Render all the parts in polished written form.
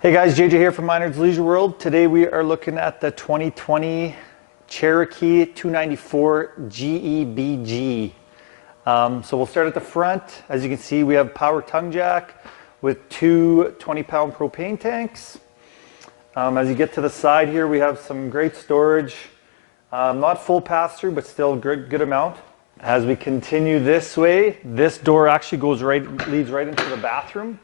Hey guys, JJ here from Minard's Leisure World. Today we are looking at the 2020 Cherokee 294 GEBG. So we'll start at the front. As you can see, we have power tongue jack with two 20-pound propane tanks. As you get to the side here, we have some great storage. Not full pass-through, but still good amount. As we continue this way, this door actually leads right into the bathroom.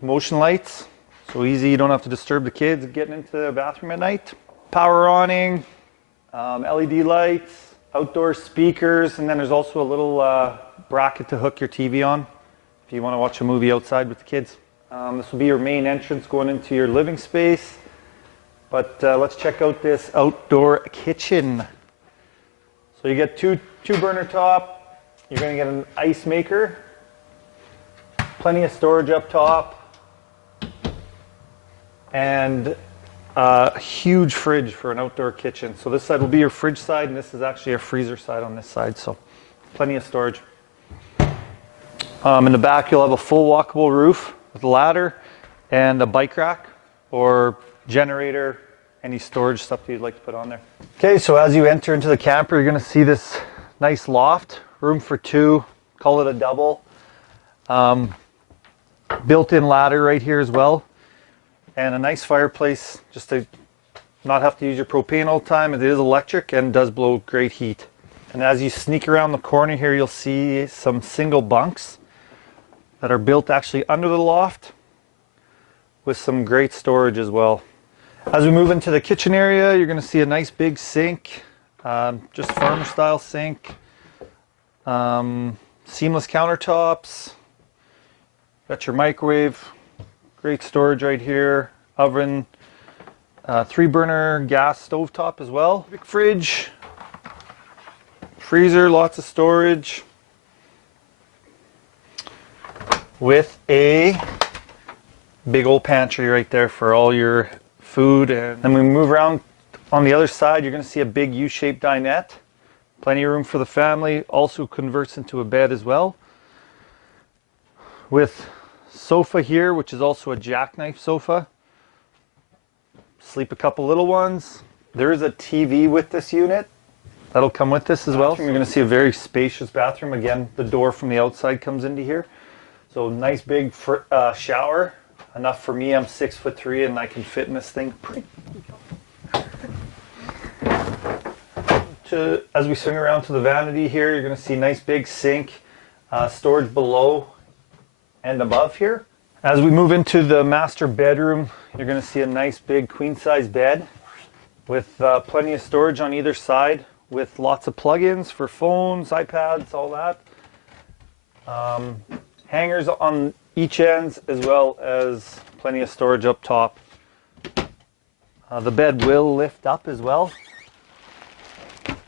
Motion lights. So easy, you don't have to disturb the kids getting into the bathroom at night. Power awning, LED lights, outdoor speakers, and then there's also a little bracket to hook your TV on if you want to watch a movie outside with the kids. This will be your main entrance going into your living space. But let's check out this outdoor kitchen. So you get two burner top, you're going to get an ice maker, plenty of storage up top, and a huge fridge for an outdoor kitchen. So this side will be your fridge side, and this is actually a freezer side on this side, so plenty of storage. In the back you'll have a full walkable roof with a ladder and a bike rack or generator, any storage stuff that you'd like to put on there. Okay, so as you enter into the camper, you're going to see this nice loft, room for two, call it a double. Built-in ladder right here as well. And a nice fireplace just to not have to use your propane all the time. It is electric and does blow great heat. And as you sneak around the corner here, you'll see some single bunks that are built actually under the loft with some great storage as well. As we move into the kitchen area, you're going to see a nice big sink, just farmer style sink, seamless countertops, got your microwave. Great storage right here, oven, 3-burner gas stovetop as well. Big fridge, freezer, lots of storage, with a big old pantry right there for all your food. And then we move around on the other side, you're going to see a big U-shaped dinette, plenty of room for the family, also converts into a bed as well, with sofa here, which is also a jackknife sofa. Sleep a couple little ones. There is a TV with this unit. That'll come with this as well. You're going to see a very spacious bathroom. Again, the door from the outside comes into here. So nice big shower. Enough for me. I'm 6'3" and I can fit in this thing. As we swing around to the vanity here, you're going to see nice big sink, storage below and above here. As we move into the master bedroom, you're going to see a nice big queen size bed with plenty of storage on either side, with lots of plug-ins for phones, iPads, all that. Hangers on each ends, as well as plenty of storage up top. The bed will lift up as well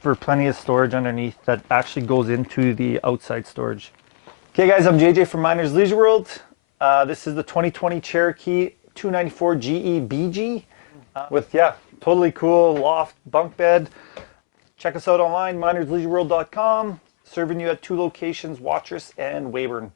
for plenty of storage underneath that actually goes into the outside storage. Okay guys, I'm JJ from Minard's Leisure World. This is the 2020 Cherokee 294 GEBG with, totally cool loft bunk bed. Check us out online, minardsleisureworld.com. Serving you at 2 locations, Watrous and Weyburn.